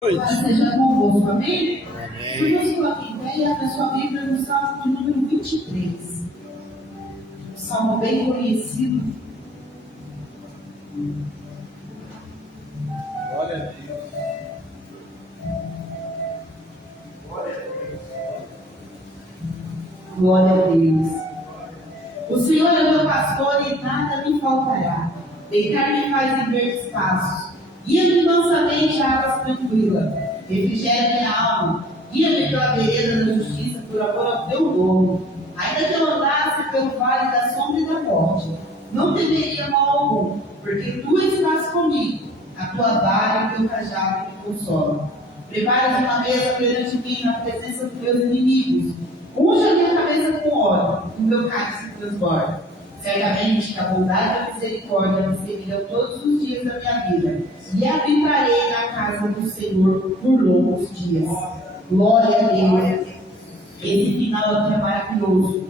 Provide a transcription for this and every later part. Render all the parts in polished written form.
Seja convosco, amém? Por nos coloque em pé e abra sua Bíblia no Salmo de número 23. Um salmo bem conhecido. Glória a Deus. Glória a Deus. O Senhor é meu pastor e nada me faltará. Deitar-me faz em verdes passos. Guia-me mansamente a águas tranquilas. Refrigera minha alma. Guia-me pela vereda da justiça, por amor ao teu nome. Ainda que eu andasse pelo vale da sombra e da morte, não temeria mal algum, porque tu estás comigo. A tua vara e o teu cajado me consolam. Preparas uma mesa perante mim na presença dos meus inimigos. Unja minha cabeça com óleo, o meu cálice transborda. Certamente que a bondade e a misericórdia me seguirão todos os dias da minha vida, e habitarei na casa do Senhor por longos dias. Glória a Deus. Esse final aqui é maravilhoso.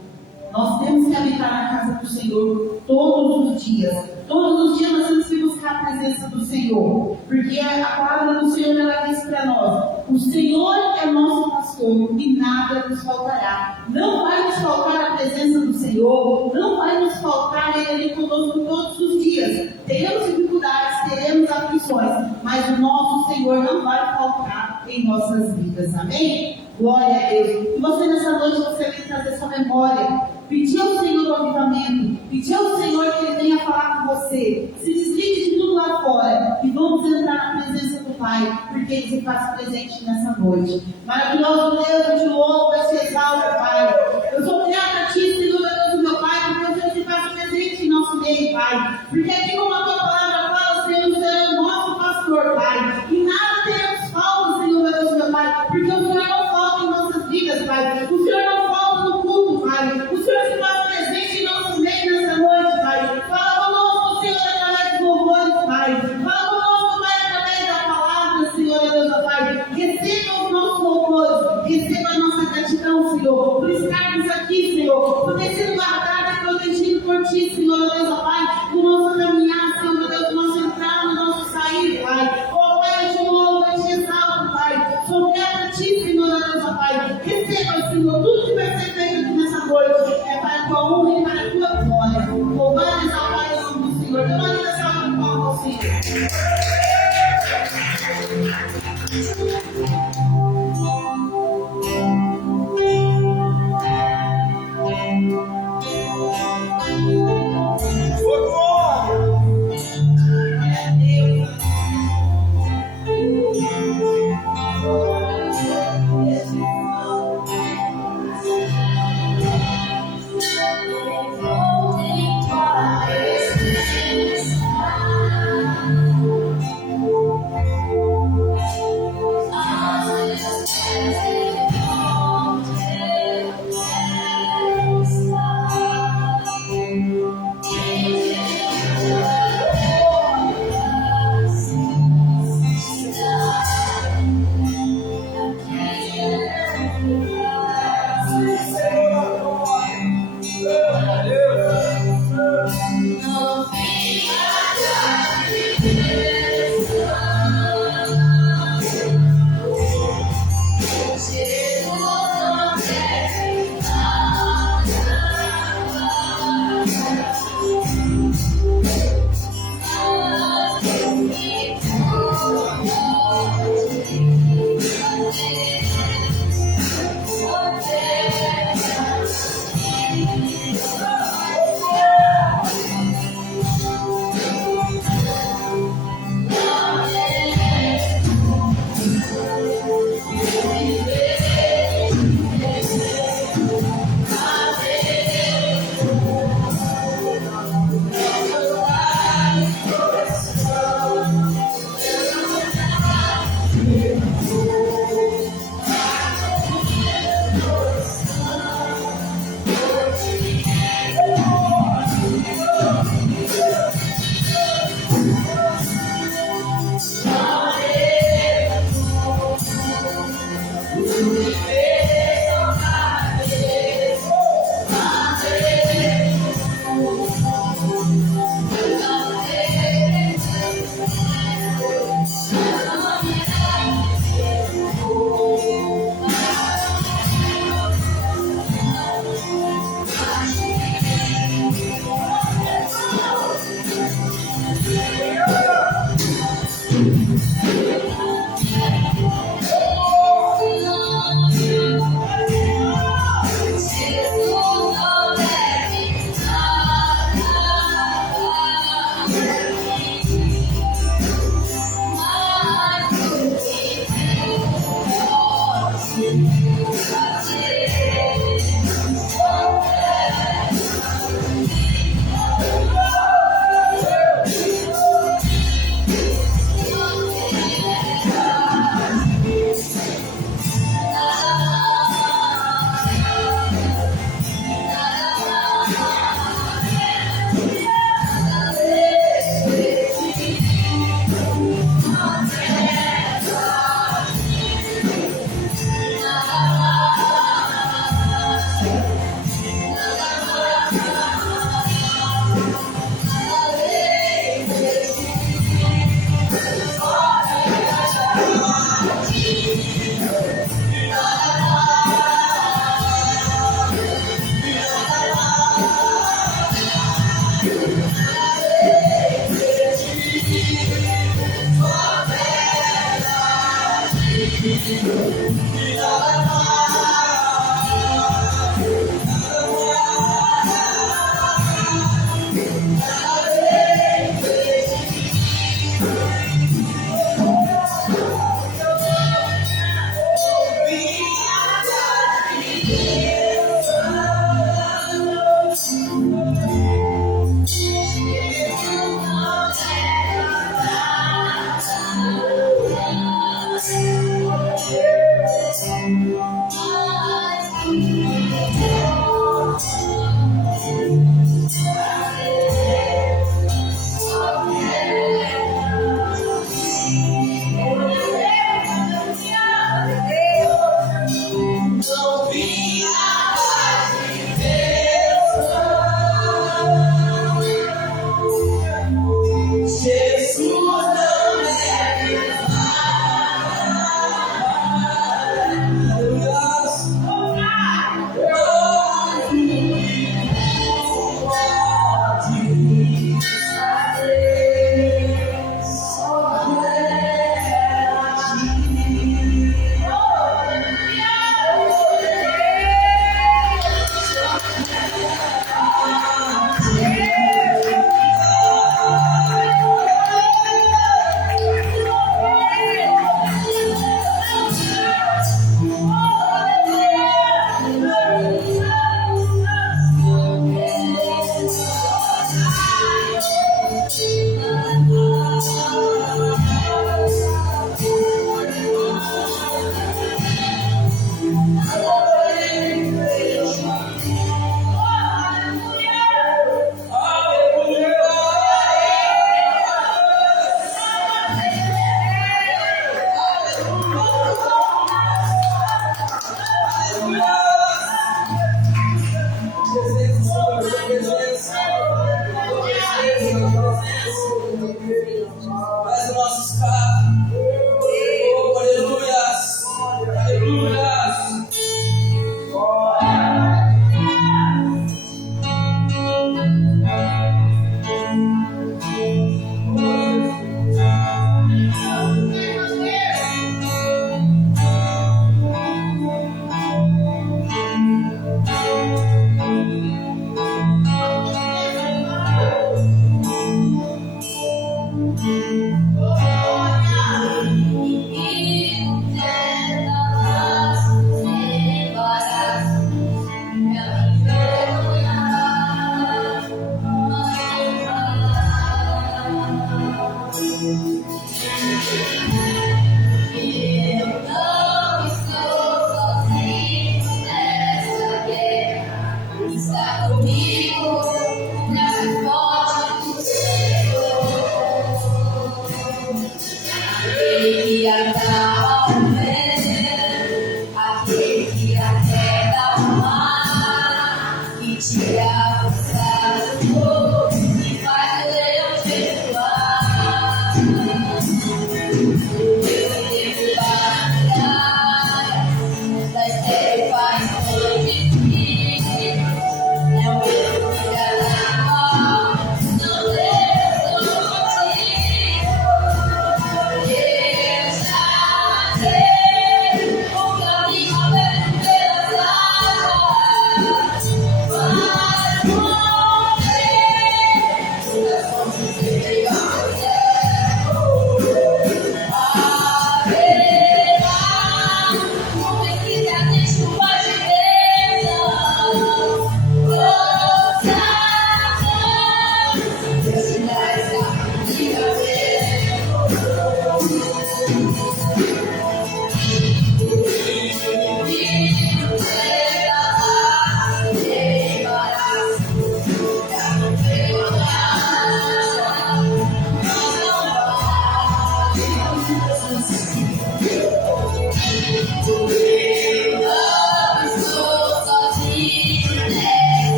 Nós temos que habitar na casa do Senhor todos os dias. Todos os dias nós temos que buscar a presença do Senhor. Porque a palavra do Senhor, ela diz para nós: o Senhor é nosso pastor e nada nos faltará. Não vai nos faltar a presença do Senhor. Não vai nos faltar Ele conosco todos os dias. Teremos dificuldades, teremos aflições, mas o nosso Senhor não vai faltar em nossas vidas. Amém? Glória a Deus. E você nessa noite, você vem trazer sua memória. Pedir ao Senhor o avivamento. Pedir ao Senhor que Ele venha falar com você. Se desligue de tudo lá fora e vamos entrar na presença do Pai, porque Ele se faz presente nessa noite. Maravilhoso Deus, eu te louvo, eu te exalto, Pai. Eu sou grata a Ti, Senhor, Deus, meu Pai, porque o Senhor se faz presente em nosso meio, Pai. Porque aqui como a Tua palavra fala, Senhor, o Senhor é o nosso pastor, Pai. E nada teremos falta, Senhor, Deus, meu Pai, porque o Senhor não falta em nossas vidas, Pai. O Senhor não falta no culto, Pai. O Senhor se faz presente em nosso meio nessa noite, Pai. Fala conosco, Senhor, através dos louvores, Pai. Fala conosco, Pai, através da palavra, Senhor, Deus, meu Pai. Receba os nossos louvores, receba a nossa gratidão, Senhor, por estarmos aqui, Senhor, por ter sido guardado e protegido por Ti, Senhor, Deus, meu Pai, no nosso caminhar, Senhor, meu Deus, no nosso entrar, no nosso sair, Pai. Oh, Pai, eu te louvo, eu te exalto, Pai. Sou grata a Ti, Senhor, Deus, meu Pai. Receba, Senhor, tudo que vai ser feito aqui nessa noite é para a Tua honra e para a Tua glória. Louvado e exaltado o nome do Senhor. Dê uma linda salva de palmas ao Senhor.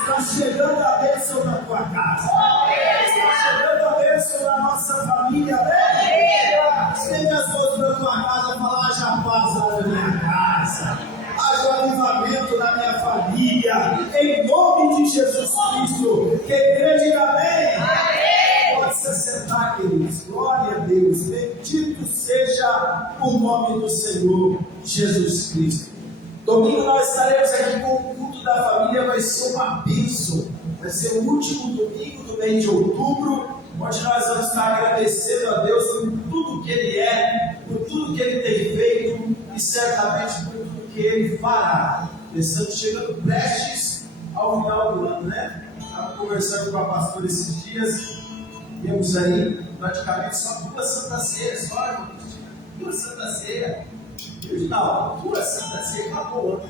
Está chegando a bênção na tua casa. Está chegando a bênção na nossa família. Estende as mãos na tua casa e fala: haja paz na minha casa. Haja avivamento na minha família. Em nome de Jesus Cristo. Quem crê, diga amém. Pode se sentar, queridos. Glória a Deus. Bendito seja o nome do Senhor Jesus Cristo. Domingo nós estaremos aqui com o culto da família. Vai ser uma bênção. Vai ser o último domingo do mês de outubro, onde nós vamos estar agradecendo a Deus por tudo que Ele é, por tudo que Ele tem feito e certamente por tudo que Ele fará. Estamos chegando prestes ao final do ano, né? Estava conversando com a pastora esses dias. Temos aí praticamente só 2 Santas Ceias, olha, 2 Santas Ceias. Não, 2 Santas Ceias acabou,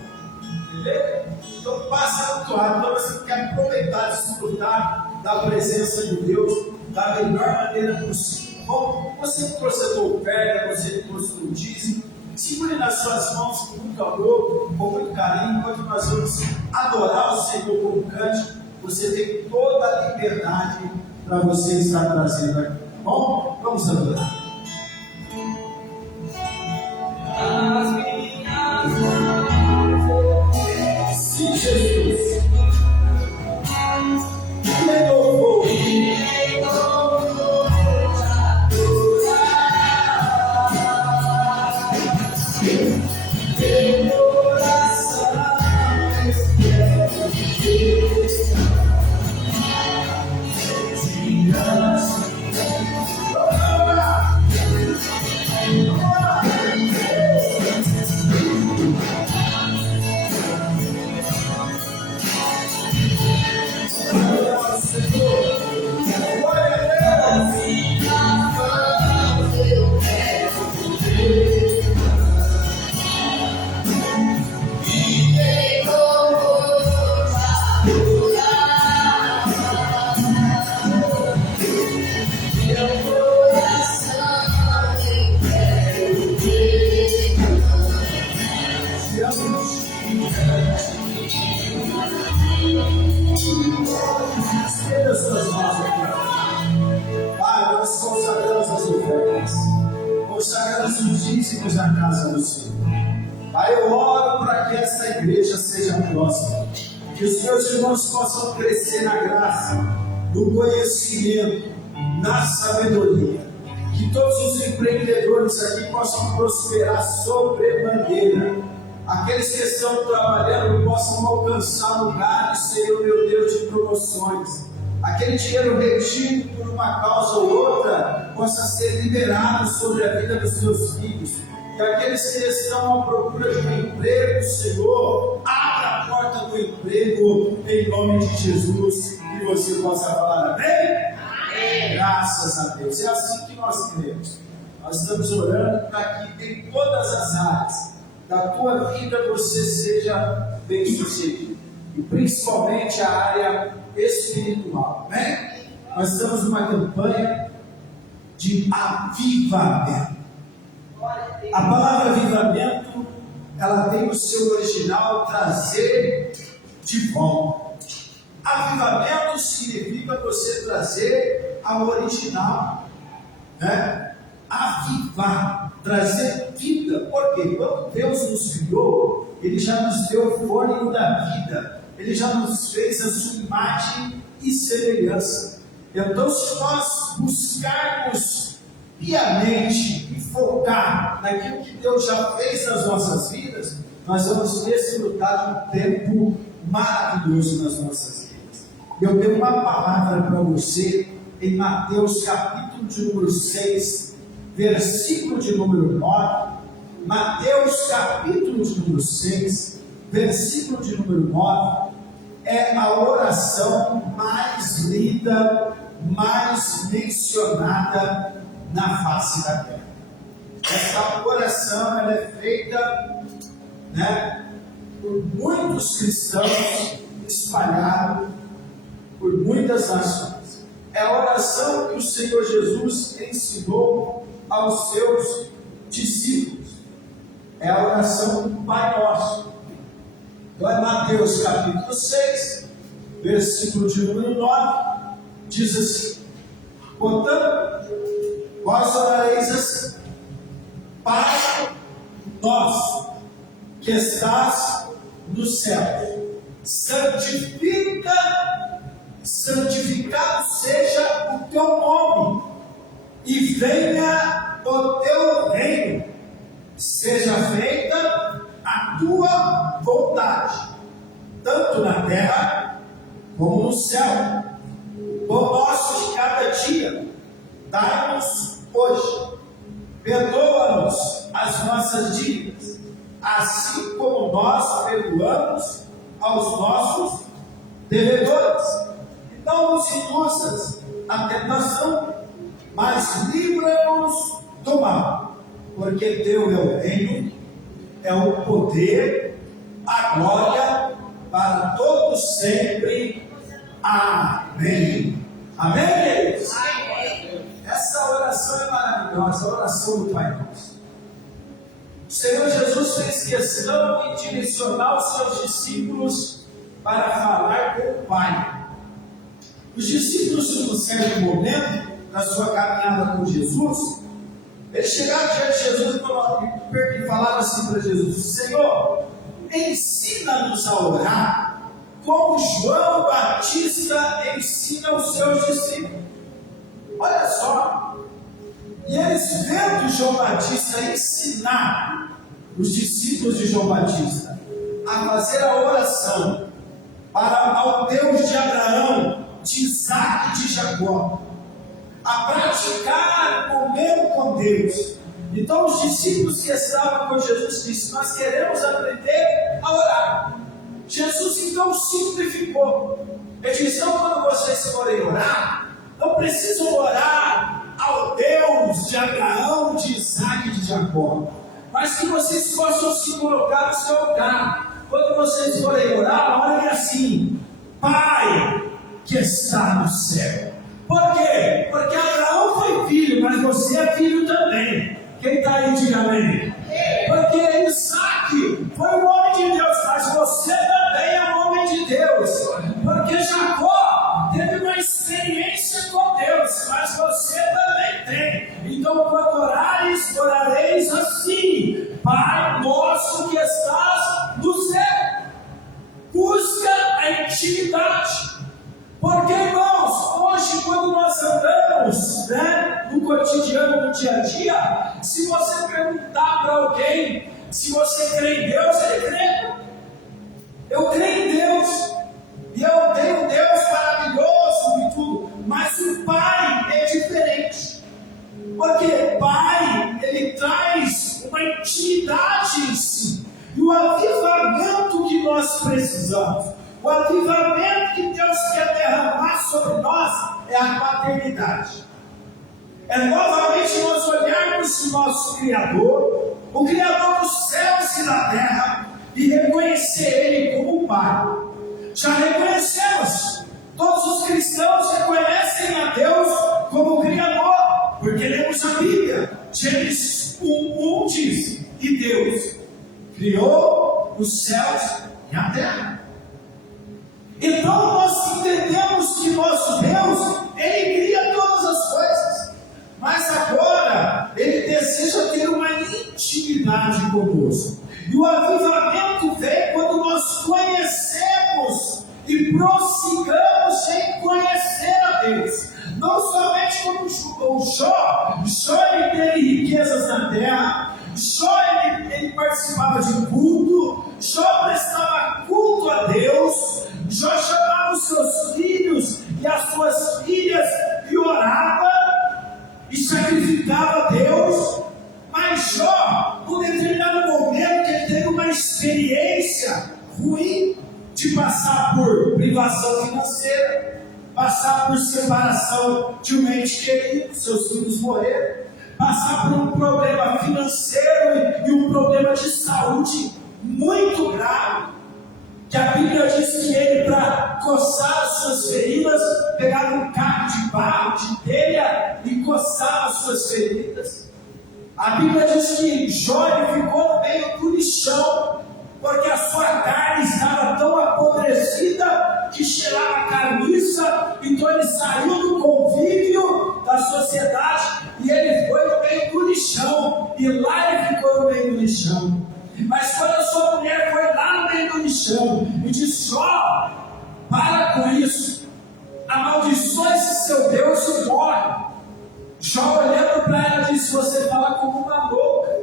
entendeu? Então passa muito rápido, então você quer aproveitar, desfrutar da presença de Deus da melhor maneira possível. Bom, você que trouxe a oferta, você que trouxe o dízimo, segure nas suas mãos com muito amor, com muito carinho, enquanto nós vamos adorar o Senhor com um cântico. Você tem toda a liberdade para você estar trazendo aqui. Bom, vamos adorar. As minhas mãos, sim, Jesus, me louvou, meu coração, te amo. dízimos na casa do Senhor. Pai, eu oro para que esta igreja seja próxima, que os meus irmãos possam crescer na graça, no conhecimento, na sabedoria, que todos os empreendedores aqui possam prosperar sobremaneira, aqueles que estão trabalhando possam alcançar lugares, Senhor meu Deus, de promoções, aquele dinheiro retido por uma causa ou outra possa ser liberado sobre a vida dos seus filhos, que aqueles que estão à procura de um emprego, Senhor, abra a porta do emprego em nome de Jesus, e você possa falar amém? Amém. Graças a Deus, é assim que nós cremos. Nós estamos orando para que em todas as áreas da tua vida você seja bem sucedido, e principalmente a área espiritual, né? Nós estamos numa campanha de avivamento. A palavra avivamento, ela tem o seu original trazer de volta. Avivamento significa você trazer ao original, né? Avivar, trazer vida. Por quê? Quando Deus nos criou, Ele já nos deu o fôlego da vida, Ele já nos fez a sua imagem e semelhança. Então, se nós buscarmos piamente e focar naquilo que Deus já fez nas nossas vidas, nós vamos desfrutar de um tempo maravilhoso nas nossas vidas. Eu tenho uma palavra para você em Mateus capítulo de número 6, versículo de número 9. Mateus capítulo de número 6, versículo de número 9, é a oração mais lida, mais mencionada na face da terra. Essa oração ela é feita, né, por muitos cristãos espalhados por muitas nações. É a oração que o Senhor Jesus ensinou aos seus discípulos. É a oração do Pai Nosso. Então é Mateus capítulo 6, versículo de número 9, diz assim: portanto, vós orareis assim: Pai nosso, que estás no céu, santificado seja o teu nome, e venha o teu reino, seja feita a tua vontade, tanto na terra como no céu. O nosso de cada dia dai-nos hoje, perdoa-nos as nossas dívidas, assim como nós perdoamos aos nossos devedores. E não nos induzas à tentação, mas livra-nos do mal, porque teu é o reino, é o poder, a glória, para todos sempre. Amém. Amém, queridos? Essa oração é maravilhosa, a oração do Pai Nosso. O Senhor Jesus fez questão de direcionar os seus discípulos para falar com o Pai. Os discípulos, num certo momento da sua caminhada com Jesus, eles chegaram diante de Jesus e falaram assim para Jesus: Senhor, ensina-nos a orar, como João Batista ensina os seus discípulos. Olha só, e eles vendo João Batista ensinar os discípulos de João Batista a fazer a oração para ao Deus de Abraão, de Isaac e de Jacó, a praticar comer com Deus. Então os discípulos que estavam com Jesus disseram: nós queremos aprender a orar. Jesus então simplificou. Ele disse: então, quando vocês forem orar, não precisam orar ao Deus de Abraão, de Isaac e de Jacó, mas que vocês possam se colocar no seu lugar. Quando vocês forem orar, orem assim: Pai que está no céu. Por quê? Porque Abraão foi filho, mas você é filho também. Quem está aí, diga amém. Porque Isaac foi um homem de Deus, mas você também é um homem de Deus. Porque Jacó teve uma experiência com Deus, mas você também tem. Então, quando orareis, orareis oreis assim: Pai nosso que estás no céu. Busca a intimidade. Porque, irmãos, hoje quando nós andamos, no cotidiano, no dia a dia, se você perguntar para alguém se você crê em Deus, ele crê. Eu creio em Deus. E eu tenho um Deus maravilhoso e tudo. Mas o Pai é diferente. Porque Pai, Ele traz uma intimidade em si. E o avivamento que nós precisamos, o avivamento que Deus quer derramar sobre nós é a paternidade. É novamente nós olharmos o nosso Criador, o Criador dos céus e da terra, e reconhecer Ele como Pai. Já reconhecemos. Todos os cristãos reconhecem a Deus como Criador, porque lemos a Bíblia. Gênesis 1 diz: e Deus criou os céus e a terra. Então nós entendemos que nosso Deus, Ele cria todas as coisas, mas agora Ele deseja ter uma intimidade conosco. E o avivamento vem quando nós conhecemos e prossigamos em conhecer a Deus. Não somente como o Jó ele teve riquezas na terra, Jó ele participava de culto, Jó prestava culto a Deus, Jó chamava os seus filhos e as suas filhas e orava e sacrificava a Deus. Mas Jó, num determinado momento, ele teve uma experiência ruim de passar por privação financeira, passar por separação de um ente querido, seus filhos morreram, passar por um problema financeiro e um problema de saúde muito grave, que a Bíblia diz que ele, para coçar as suas feridas, pegava um caco de barro, de telha e coçava as suas feridas. A Bíblia diz que Jó ficou no meio do lixão, porque a sua carne estava tão apodrecida que cheirava carniça. Então ele saiu do convívio da sociedade e ele foi no meio do lixão, e lá ele ficou no meio do lixão. Mas quando a sua mulher foi lá no meio do lixão e disse: Jó, para com isso, amaldiçoa esse seu Deus e morre. Jó, olhando para ela, disse: você fala como uma louca,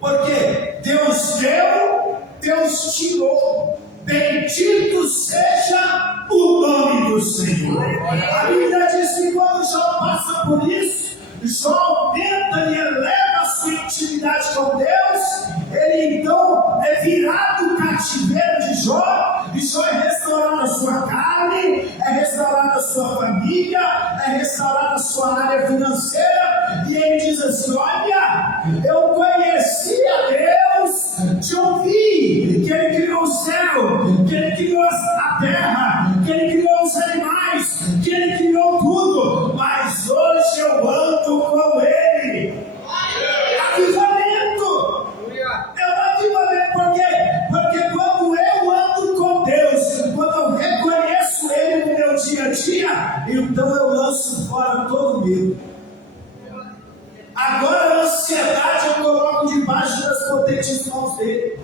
porque Deus deu, Deus tirou. Bendito seja o nome do Senhor. A Bíblia diz que quando Jó passa por isso, Jó aumenta e eleva a sua intimidade com Deus. Ele então é virado do cativeiro de Jó, e Jó é restaurado a sua carne, é restaurada a sua família, é restaurada a sua área financeira. E ele diz assim: olha, eu conheci a Deus, te ouvi, que Ele criou o céu, que Ele criou a terra, que Ele criou os animais, que Ele criou tudo, mas hoje eu ando com Ele. Avivamento! É um avivamento, porque quando eu ando com Deus, quando eu reconheço Ele no meu dia a dia, então eu lanço fora todo medo. Agora a ansiedade eu coloco debaixo das potentes mãos dele.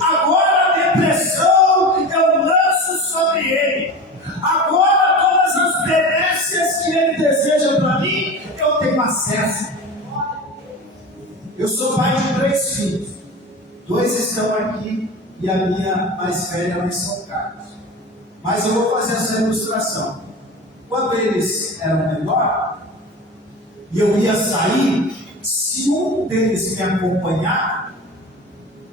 Agora a depressão eu lanço sobre ele. Agora todas as benécias que ele deseja para mim, eu tenho acesso. Eu sou pai de 3 filhos. 2 estão aqui e a minha mais velha lá em São Carlos. Mas eu vou fazer essa ilustração. Quando eles eram menores, e eu ia sair, se um deles me acompanhar,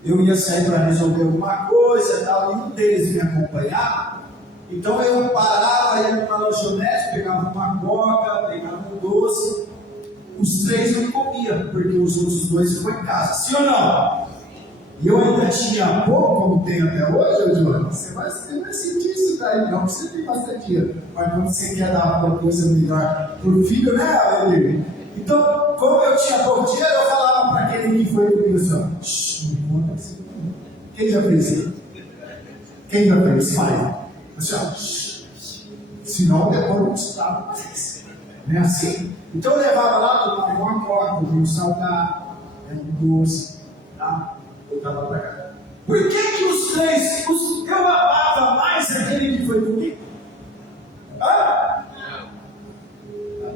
eu ia sair para resolver alguma coisa e tal, e um deles me acompanhar, então eu parava, ia numa lanchonete, pegava uma coca, pegava um doce. Os 3 não comiam, porque os outros 2 ficam em casa, sim ou não? E eu ainda tinha pouco, como tenho até hoje, Johnny. Você vai sentir isso daí, não, você tem bastante dinheiro. Mas quando você quer dar uma coisa melhor para o filho, né, Aline? Então, como eu tinha pouco dinheiro, eu falava para aquele que foi comigo assim: não conta assim. Quem já fez isso? Quem já fez? Faz. Assim, ó, senão depois não estudava mais. Não é assim? Então eu levava lá, tomava uma coca, um salgado. é um doce, tá? Voltava para cá. Por que os três, eu amava mais aquele que foi comigo?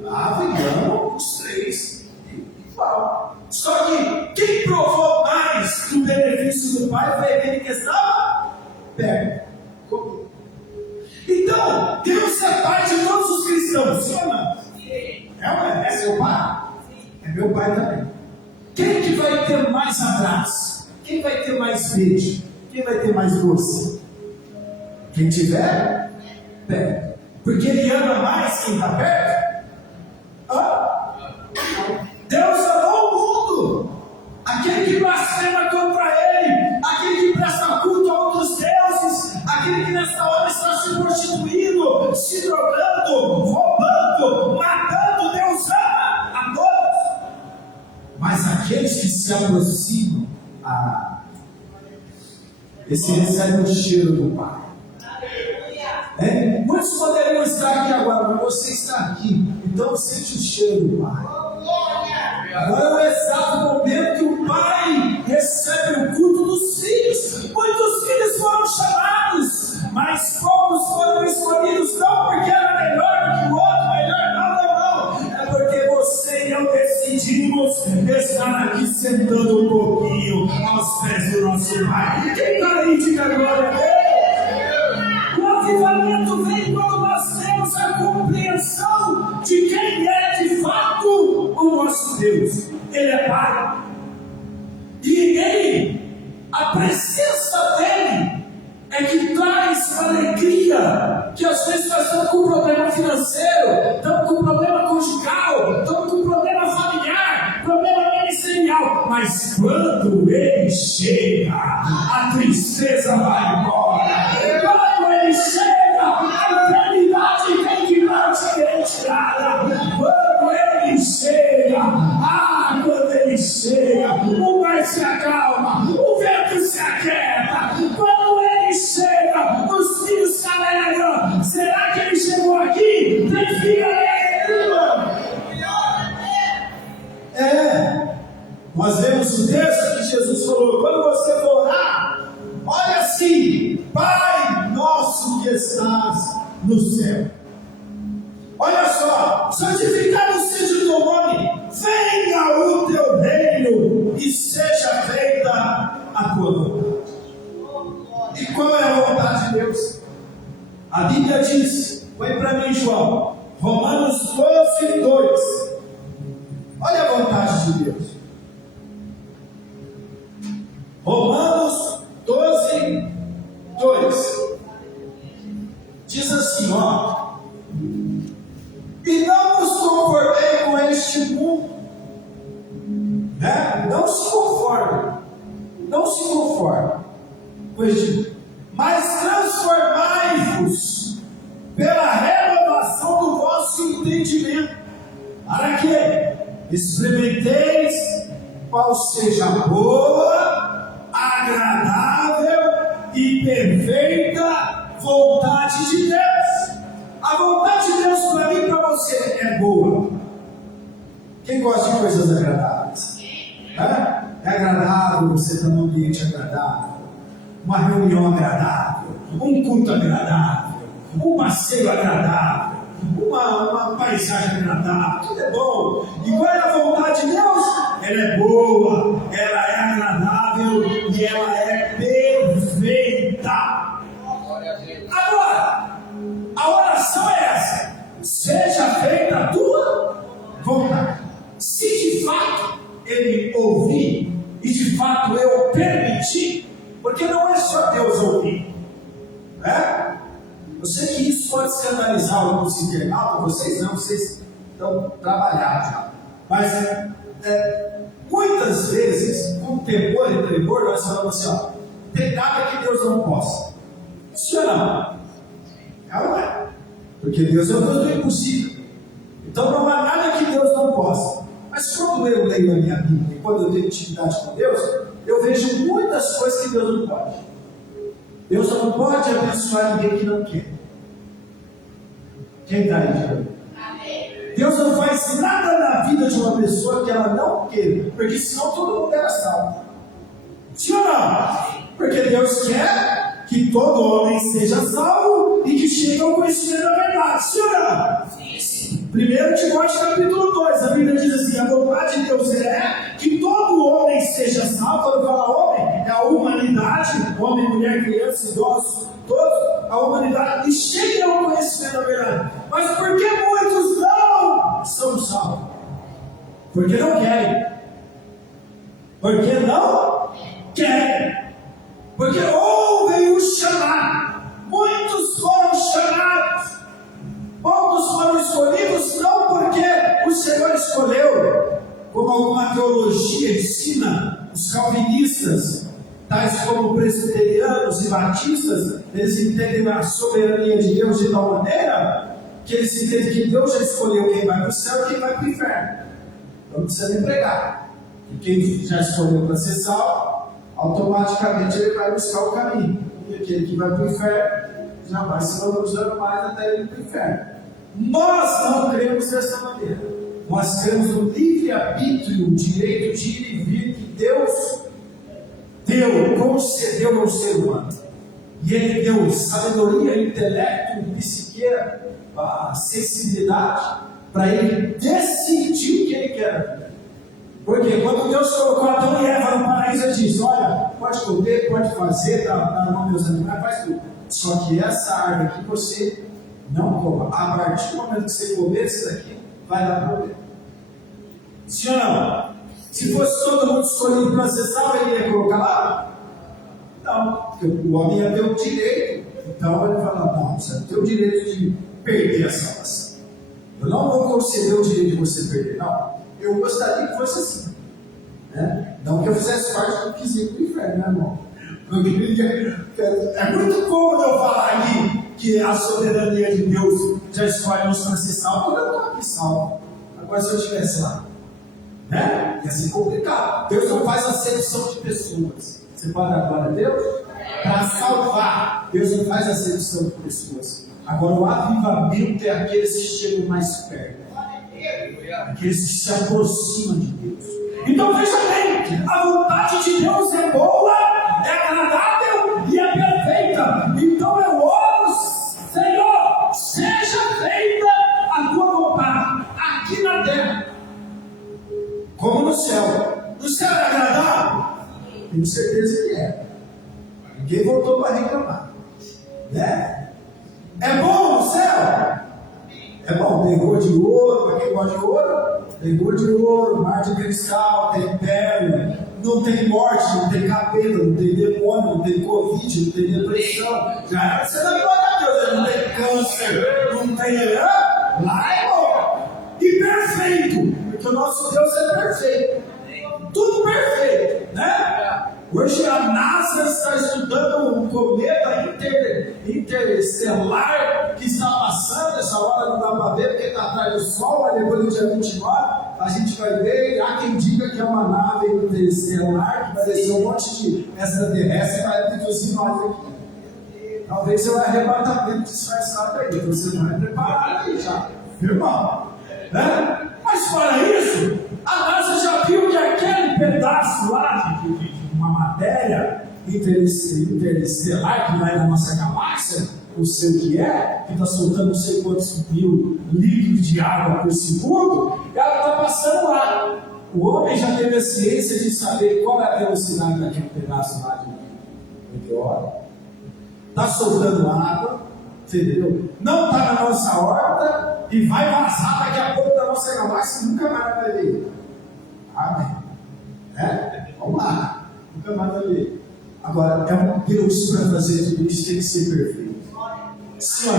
Amava e amo os três igual. Só que quem provou mais do benefício do Pai foi aquele que estava perto comigo. Então, Deus é Pai de todos os cristãos, sim ou não? É seu Pai? É meu Pai também. Quem que vai ter mais abraço? Quem vai ter mais beijo? Quem vai ter mais doce? Quem tiver perto. Porque Ele ama mais quem está perto? Deus amou o mundo. Aquele que blasfema contra Ele, aquele que presta culto a outros deuses, aquele que nesta hora está se prostituindo, se drogando, roubando, matando, Deus ama a todos. Mas aqueles que se aproximam, esse recebe o cheiro do Pai. Muitos poderiam estar aqui agora, mas você está aqui, então sente o cheiro do Pai. Agora é o exato momento que o Pai recebe o culto dos filhos. Muitos filhos foram chamados, mas poucos foram escolhidos, não porque era melhor do que o outro, não. É porque você e eu decidimos estar aqui sentando um pouquinho aos pés do nosso Pai. Quem está aí, diga glória a Deus. O avivamento vem quando nós temos a compreensão de quem é de fato o nosso Deus. Ele é Pai. E Ele, a presença dEle é que traz alegria. Que às vezes nós estamos com um problema financeiro, estamos com um problema conjugal, estamos com um problema familiar, problema ministerial. Mas quando Ele chega, a tristeza vai embora. Quando Ele chega, a enfermidade tem que não ser retirada. Quando Ele chega, quando Ele chega, o mar se acalma, o vento se aquieta. Quando Ele chega, os filhos se alegram. Será que Ele chegou aqui? Tem filho alegre? Nós vemos o texto que Jesus falou: quando você for orar, olha assim: Pai nosso que estás no céu. Olha só: santificado seja o teu nome, venha o teu reino e seja feita a tua vontade. E qual é a vontade de Deus? A Bíblia diz, põe para mim, João, Romanos 12, 2. Olha a vontade de Deus. Romanos 12, 2. Diz assim, e não vos conformei com este mundo, né? Não se conforme com este mundo, mas transformai-vos pela renovação do vosso entendimento, para que experimenteis qual seja a boa, agradável e perfeita vontade de Deus. A vontade de Deus para mim e para você é boa. Quem gosta de coisas agradáveis? É agradável você estar num ambiente agradável, uma reunião agradável, um culto agradável, um passeio agradável, uma paisagem agradável, tudo é bom. E qual é a vontade de Deus? Ela é boa, ela é agradável e ela é perfeita. Agora, a oração é essa: seja feita a tua vontade. Se de fato Ele ouvir e de fato eu permitir, porque não é só Deus ouvir, né? Eu sei que isso pode escandalizar alguns internautas, vocês não, vocês estão trabalhados já. Mas muitas vezes, com temor e tremor, nós falamos assim: tem nada que Deus não possa. Isso não. Não é. Porque Deus é o Deus do impossível. Então não há nada que Deus não possa. Mas quando eu leio a minha Bíblia e quando eu tenho intimidade com Deus, eu vejo muitas coisas que Deus não pode. Deus não pode abençoar ninguém que não quer. Quem está aí? Deus não faz nada na vida de uma pessoa que ela não queira, porque senão todo mundo era salvo. Sim ou não? Porque Deus quer que todo homem seja salvo e que chegue ao conhecimento da verdade. Sim ou não? 1 Timóteo capítulo 2, a Bíblia diz assim: a vontade de Deus é que todo homem seja salvo. Quando fala homem, é a humanidade, homem, mulher, criança, idosos, todos, a humanidade, e chegue ao conhecimento da verdade. Mas por que muitos não são salvos? Porque não querem. Porque não querem. Porque ouvem o chamado. Muitos foram chamados. Poucos foram escolhidos, não porque o Senhor escolheu, como alguma teologia ensina, os calvinistas, tais como presbiterianos e batistas, eles entendem a soberania de Deus de tal maneira que eles entendem que Deus já escolheu quem vai para o céu e quem vai para o inferno. Então não precisa nem pregar. E quem já escolheu para ser salvo, automaticamente ele vai buscar o caminho. E aquele que vai para o inferno já vai se valorizando mais até ir para o inferno. Nós não cremos dessa maneira. Nós cremos no livre-arbítrio, o direito de ir e vir que Deus concedeu ao ser humano. E Ele deu sabedoria, intelecto, psique, sensibilidade, para Ele decidir o que Ele quer. Porque quando Deus colocou Adão e Eva no paraíso, Ele disse: olha, pode comer, pode fazer, dar nome aos animais, faz tudo. Só que essa árvore aqui você não coma. A partir do momento que você comer isso daqui, vai dar problema. Sim ou não? Se fosse todo mundo escolhido para ser salvo, ele ia colocar lá? Não, porque o homem ia ter o direito. Então ele fala: não, você não tem o direito de perder a salvação. Eu não vou conceder o direito de você perder. Não, eu gostaria que fosse assim, né? Não que eu fizesse parte do quesito do inferno, né, irmão? É muito cômodo eu falar aqui que a soberania de Deus já escolhe uns para ser salvo, quando eu estou aqui salvo. Agora, se eu estivesse lá, né? Ia ser complicado. Deus não faz acepção de pessoas. Você pode dar glória a Deus? Para salvar, Deus não faz acepção de pessoas. Agora, o avivamento é aqueles que chegam mais perto, aqueles que se aproximam de Deus. Então, veja bem: a vontade de Deus é boa, é agradável e é perfeita. Então eu oro: Senhor, seja feita a tua vontade aqui na terra como no céu. No céu é agradável? Tenho certeza que é. Ninguém voltou para reclamar, né? É bom no céu? É bom. Tem rua de ouro, para quem gosta de ouro, tem rua de ouro, mar de cristal, tem pérola. Não tem morte, não tem cabelo, não tem demônio, não tem covid, não tem depressão. Já era você da glória a Deus, não tem câncer, não tem. Lá é bom. E perfeito, porque o nosso Deus é perfeito. Tudo perfeito, né? Hoje a NASA está estudando um cometa interestelar que está passando. Essa hora não dá para ver porque está atrás do Sol, mas depois do dia 29 a gente vai ver. Há quem diga que é uma nave interestelar que vai descer um monte de extraterrestre e vai abduzir nós aqui. Talvez seja um arrebatamento disfarçado aí, então você não é preparado aí já, irmão, né? Mas fora isso, a NASA já viu que aquele pedaço lá de uma matéria interestelar que vai na nossa galáxia, não sei o que é, que está soltando não sei quantos mil litros de água por segundo, ela está passando lá. O homem já teve a ciência de saber qual é a velocidade daquele pedaço lá de meteoro. Está soltando água, entendeu? Não está na nossa horta e vai vazar daqui a pouco da nossa galáxia e nunca mais vai ver. Amém. Vamos lá. Nunca mais vai ver. Agora, é um Deus para fazer tudo isso, tem que ser perfeito. Sim ou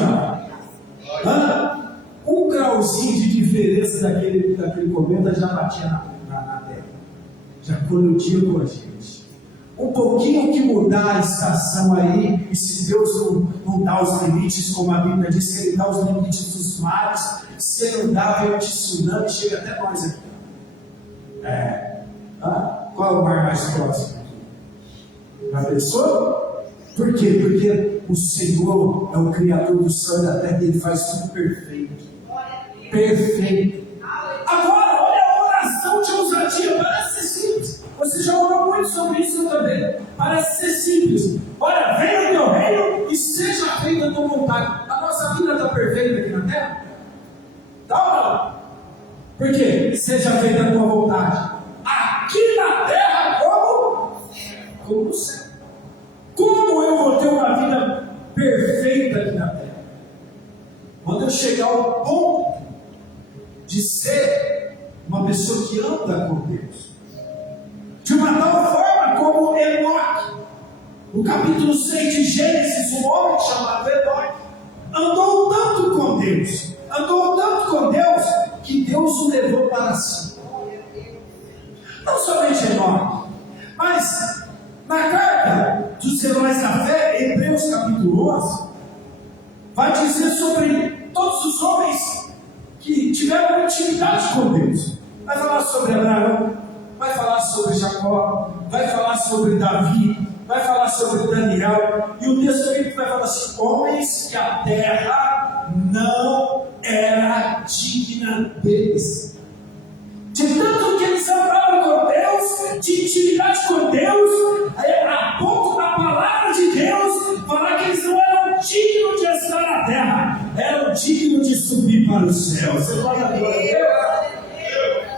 não? Um grauzinho de diferença daquele cometa já batia na Terra. Já colidia com a gente. Um pouquinho que mudar a estação aí, e se Deus não dá os limites, como a Bíblia diz que Ele dá os limites dos mares, se Ele não dá, vem o tsunami, chega até nós aqui. Qual é o mar mais próximo? Já pensou? Por quê? Porque o Senhor é o Criador do céu e da terra e Ele faz tudo perfeito. Perfeito. sobre isso também. Parece ser simples. Olha, venha o teu reino e seja feita a tua vontade. A nossa vida está perfeita aqui na terra? Tá ou não? Por quê? Seja feita a tua vontade. Aqui na terra como no céu. Como eu vou ter uma vida perfeita aqui na terra? Quando eu chegar ao ponto de ser uma pessoa que anda com Deus, de uma tal forma como Enoque, no capítulo 6 de Gênesis, um homem chamado Enoque andou tanto com Deus, que Deus o levou para si. Não somente Enoque, mas na carta dos heróis da fé, Hebreus capítulo 11, vai dizer sobre todos os homens que tiveram intimidade com Deus. Vai falar sobre Abraão, vai falar sobre Jacó, vai falar sobre Davi, vai falar sobre Daniel, e o texto bíblico vai falar assim: homens que a terra não era digna deles. De tanto que eles andavam com Deus, de intimidade com Deus, a ponto da palavra de Deus falar que eles não eram dignos de estar na terra, eram dignos de subir para o céu. Você pode adorar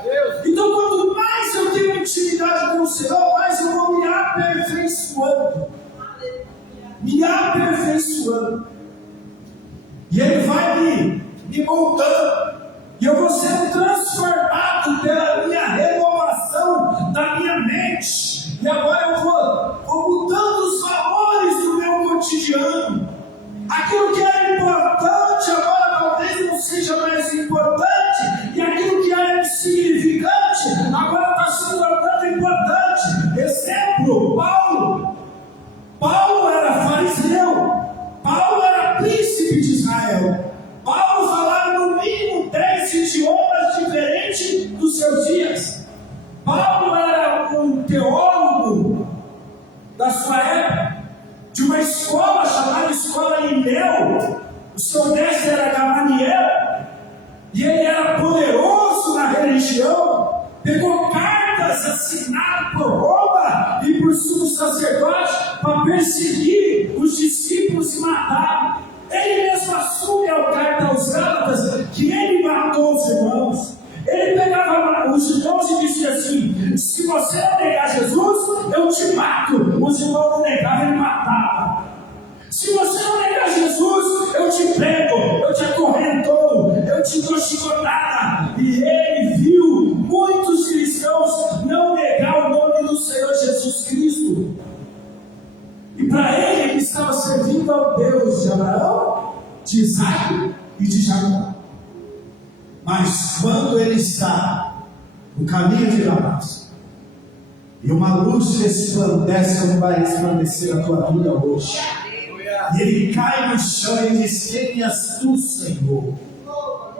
Deus? Então, quanto mais eu tenho intimidade com o Senhor, mais eu vou me aperfeiçoando. E Ele vai me moldando. E eu vou sendo transformado pela minha renovação da minha mente. E agora eu vou mudando os valores do meu cotidiano. Aquilo que era importante agora talvez não seja mais importante. E aquilo que era insignificante agora está se tornando importante. Exemplo, Paulo. Paulo era fariseu. Paulo era príncipe de Israel. Paulo falava no mínimo 10 idiomas diferentes dos seus dias. Paulo era um teólogo da sua época, de uma escola chamada Escola Lineu. O seu mestre era Gamaliel, e ele era poderoso na religião. Pegou cartas assinadas por Roma e por sumo sacerdote para perseguir os discípulos e matar. Ele mesmo assume a carta aos Gálatas que ele matou os irmãos. Ele pegava os irmãos e dizia assim: se você não negar Jesus, eu te mato. Os irmãos não negavam, ele matava. Se você não negar Jesus, eu te prego, eu te acorrento, eu te dou chicotada. E ele viu muitos cristãos não negar o nome do Senhor Jesus Cristo. E para ele estava servindo ao Deus de Abraão, de Isaac e de Jacó. Mas quando ele está no caminho de Damasco, e uma luz resplandece como vai resplandecer a tua vida hoje, e ele cai no chão e diz: quem és tu, Senhor?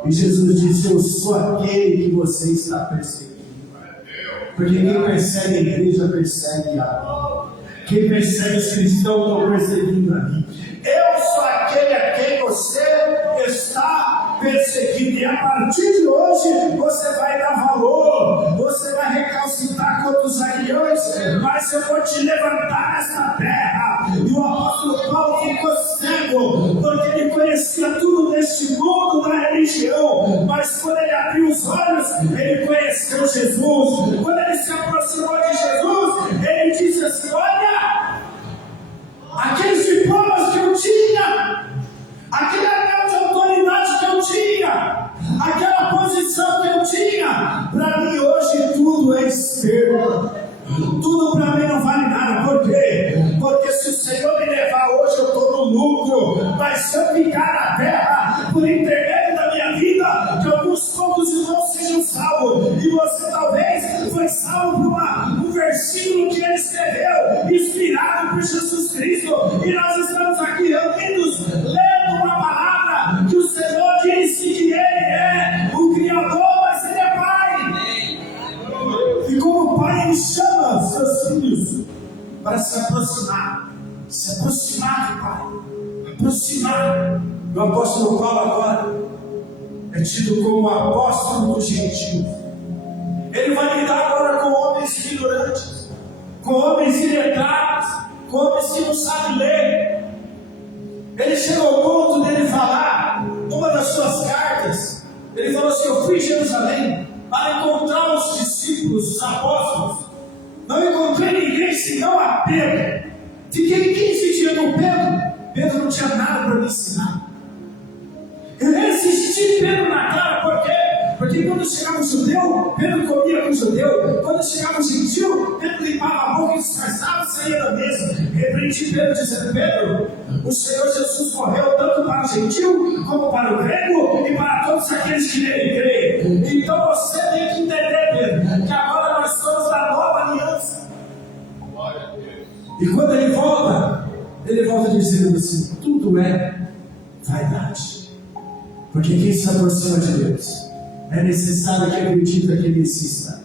E Jesus diz: eu sou aquele que você está perseguindo. Porque quem persegue a igreja persegue a quem persegue os cristãos estão perseguindo a mim. Eu sou aquele a quem você está perseguindo. E a partir de hoje você vai dar valor, você vai recalcitrar contra os aguilhões, mas eu vou te levantar nessa terra. E o apóstolo Paulo ficou cego, porque ele conhecia tudo deste mundo da religião, mas quando ele abriu os olhos, ele conheceu Jesus. Quando ele se aproximou de Jesus, ele disse assim: olha, aqueles diplomas que eu tinha, aquele anel de autoridade que eu tinha, aquela posição que eu tinha, para mim hoje tudo é esterco. Tudo para mim não vale nada. Por quê? Porque se o Senhor me levar hoje, eu estou no lucro. Mas se eu ficar na terra, por intermédio da minha vida, que alguns poucos irmãos sejam salvos. E você talvez foi salvo por um versículo que ele escreveu, inspirado por Jesus Cristo. E nós estamos aqui reunidos, lendo uma palavra que o Senhor disse que Ele é o Criador, mas Ele é Pai. E como Pai, Ele chama seus filhos para se aproximar do Pai, aproximar. O apóstolo Paulo agora é tido como apóstolo dos gentios. Ele vai lidar agora com homens ignorantes, com homens iletrados, com homens que não sabem ler. Ele chegou ao ponto dele falar, numa das suas cartas, ele falou assim: eu fui em Jerusalém para encontrar os discípulos, os apóstolos. Não encontrei ninguém senão a Pedro. Fiquei 15 dias com Pedro. Pedro não tinha nada para me ensinar. Eu resisti Pedro na cara, por quê? Porque quando chegava um judeu, Pedro comia com o judeu. Quando chegava um gentil, Pedro limpava a boca e disfarçava e saía da mesa. Repreendi Pedro, dizendo: Pedro, o Senhor Jesus morreu tanto para o gentil, como para o grego e para todos aqueles que nele creem. Então você tem que entender, Pedro, que agora nós somos da nova aliança. E quando ele volta dizendo assim: tudo é vaidade. Porque quem se aproxima de Deus, é necessário que acredite que Ele exista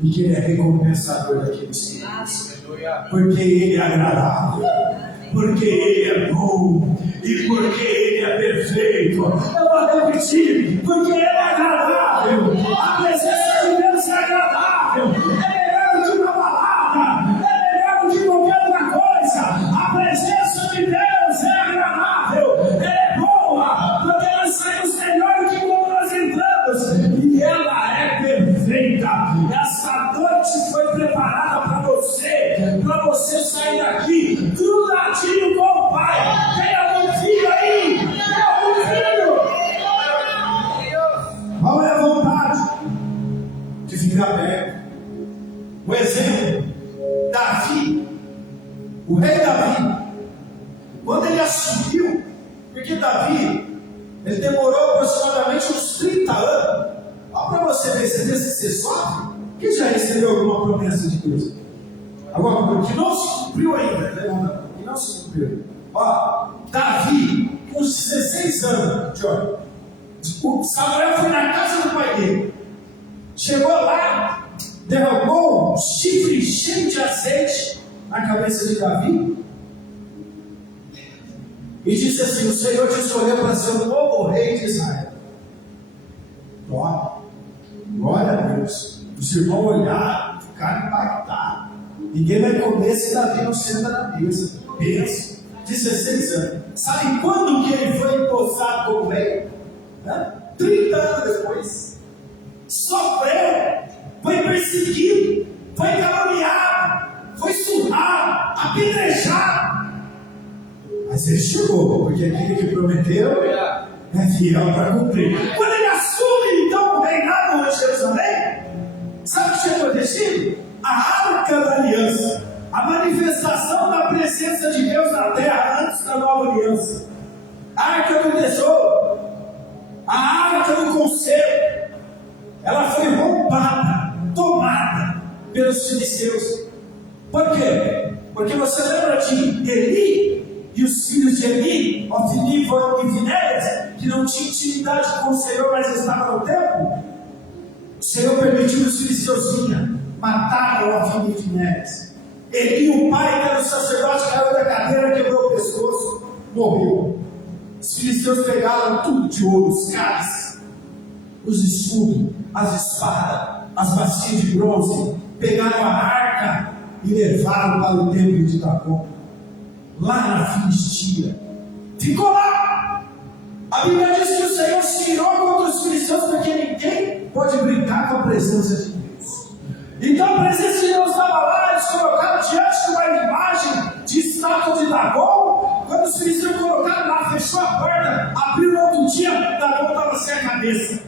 e que Ele é recompensador daqueles que porque Ele é agradável, porque Ele é bom e porque Ele é perfeito. Eu vou repetir: porque Ele é agradável. A presença de Deus é agradável. É melhor do que uma balada, é melhor do que qualquer outra coisa. A presença de Deus é agradável, ela é boa, porque nós saímos melhor do que quando nós entramos. E ela é perfeita. Essa noite foi preparada para você sair daqui grudadinho com o Pai. Tem algum filho aí? Tem algum filho? Qual é a vontade? De ficar perto. O exemplo: Davi, o rei Davi, quando ele assumiu, porque Davi, ele demorou aproximadamente uns 30 anos. Olha para você ver, você sofre. Quem já recebeu alguma promessa de Deus? Alguma coisa que não se cumpriu ainda, que não se cumpriu. Ó, Davi, com 16 anos, Samuel foi na casa do pai dele. Chegou lá, derramou um chifre cheio de azeite na cabeça de Davi e disse assim: o Senhor te escolheu para ser o novo rei de Israel. Glória a Deus. Os irmãos olharam, ficaram impactados. Ninguém vai comer se Davi não senta na mesa. Pensa, 16 anos. Sabe quando que ele foi empossado como rei? 30 anos depois. Sofreu, foi perseguido, foi caluniado, foi surrado, apedrejado. Mas ele chegou, porque aquele que prometeu é fiel para cumprir. Quando ele assume então o reinado de Jerusalém, sabe o que tinha acontecido? A arca da aliança, a manifestação da presença de Deus na terra antes da nova aliança, a arca do tesouro, a arca do conselho, ela foi roubada, tomada pelos filisteus. Por quê? Porque você lembra de Eli e os filhos de Eli, Ofni e Finéias, que não tinham intimidade com o Senhor, mas estavam no templo? O Senhor permitiu que os filisteus vinham, mataram Ofni e Finéias. Eli, o pai, que era o sacerdote, caiu da cadeira, quebrou o pescoço, morreu. Os filisteus pegaram tudo de ouro, os cálices, os escudos, as espadas, as bacias de bronze, pegaram a arca e levaram para o templo de Dagom, lá na Filistia. Ficou lá. A Bíblia diz que o Senhor se irou contra os filisteus, porque ninguém pode brincar com a presença de Deus. Então a presença de Deus estava lá, eles colocaram diante de uma imagem de estátua de Dagom. Quando os filisteus colocaram lá, fechou a porta, abriu no outro dia, Dagom estava sem a cabeça.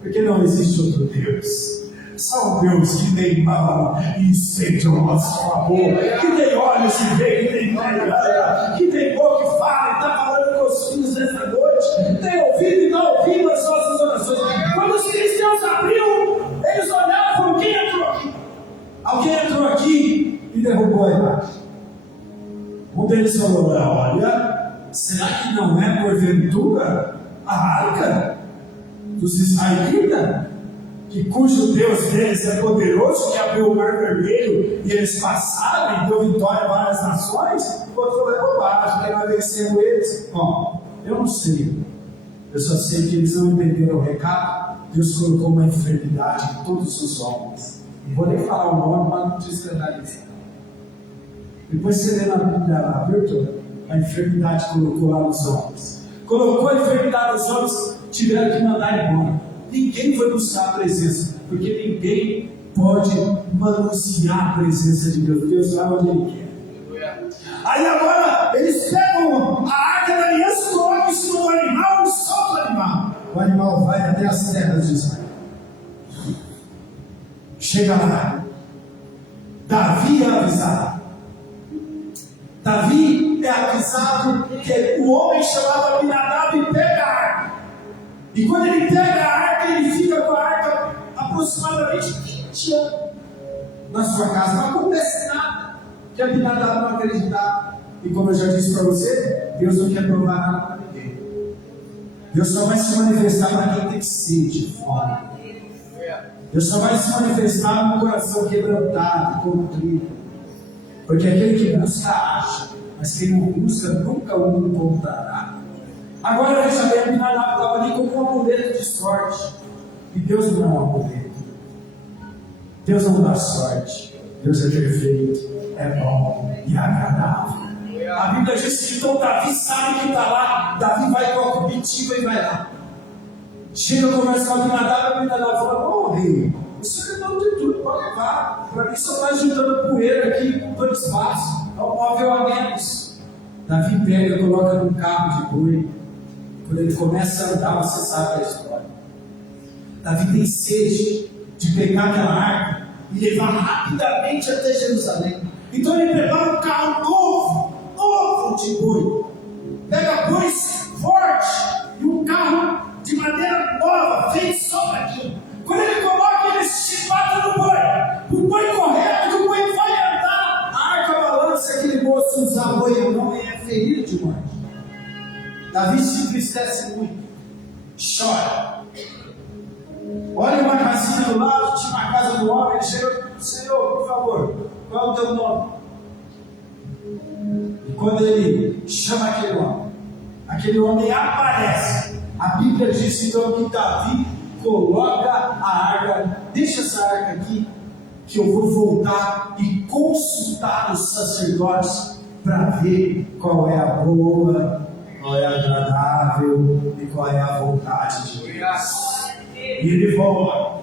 Porque não existe outro Deus. Só um Deus que tem mão e sente o nosso favor, que tem olhos e vê, que tem pé, que tem boca que fala e está falando com os filhos nessa noite, tem ouvido e está ouvindo as nossas orações. Quando os cristãos abriu, eles olharam e falaram: quem entrou aqui? Alguém entrou aqui e derrubou a imagem. Um deles falou: olha, será que não é porventura a arca dos israelitas, cujo Deus deles é poderoso, que abriu o mar vermelho e eles passaram e deu vitória a várias nações? O outro falou: é bobagem, que nós vencemos eles. Bom, eu não sei, eu só sei que eles não entenderam o recado. Deus colocou uma enfermidade em todos os homens, Não vou nem falar o nome para não te escandalizar. Depois você lê na Bíblia lá, viu, Tony? A enfermidade colocou lá nos homens. Colocou a enfermidade nos homens, tiveram que mandar embora. Ninguém foi buscar a presença, porque ninguém pode manusear a presença de Deus. Deus vai onde Ele quer. Aí agora eles pegam a arca da aliança, colocam em cima do animal e soltam o animal. O animal vai até as terras de Israel. Chega lá. Davi é avisado. Davi é avisado que o homem chamado Abinadab pega a arca. E quando ele pega a arca, ele fica com a arca aproximadamente 20 anos na sua casa. Não acontece nada que Abinadab não acreditava. E como eu já disse para você, Deus não quer provar nada para ninguém. Deus só vai se manifestar para quem tem sede, fome. Deus só vai se manifestar no coração quebrantado, contrito. Porque aquele que busca, acha. Mas quem não busca, nunca o encontrará. Agora veja bem, Abinadab estava ali como um amuleto de sorte. E Deus não é um amuleto. Deus não dá sorte. Deus é perfeito, é bom e agradável. A Bíblia diz que então Davi sabe que está lá. Davi vai com a comitiva e vai lá. Chega, conversa com Abinadab fala: ô rei, o senhor é dono de tudo, pode levar. Para mim só está juntando poeira aqui, todo espaço. É um móvel a menos. Davi pega, coloca num carro de boi. Quando ele começa a andar, você sabe a história. Davi tem sede de pegar aquela arca e levar rapidamente até Jerusalém. Então ele prepara um carro novo de boi. Pega bois fortes e um carro de madeira nova, feito só para aquilo. Quando ele coloca, ele chibata no boi. O boi correndo, o boi vai andar. A arca balança, aquele moço usar boi ou não, é ferido de morte. Davi se entristece muito, chora. Olha uma casinha do lado, tinha uma casa do homem. Ele chega: Senhor, por favor, qual é o teu nome? E quando ele chama aquele homem aparece. A Bíblia diz então que Davi coloca a arca. Deixa essa arca aqui, que eu vou voltar e consultar os sacerdotes para ver qual é a boa, qual é a agradável e qual é a vontade de Deus. E ele volta.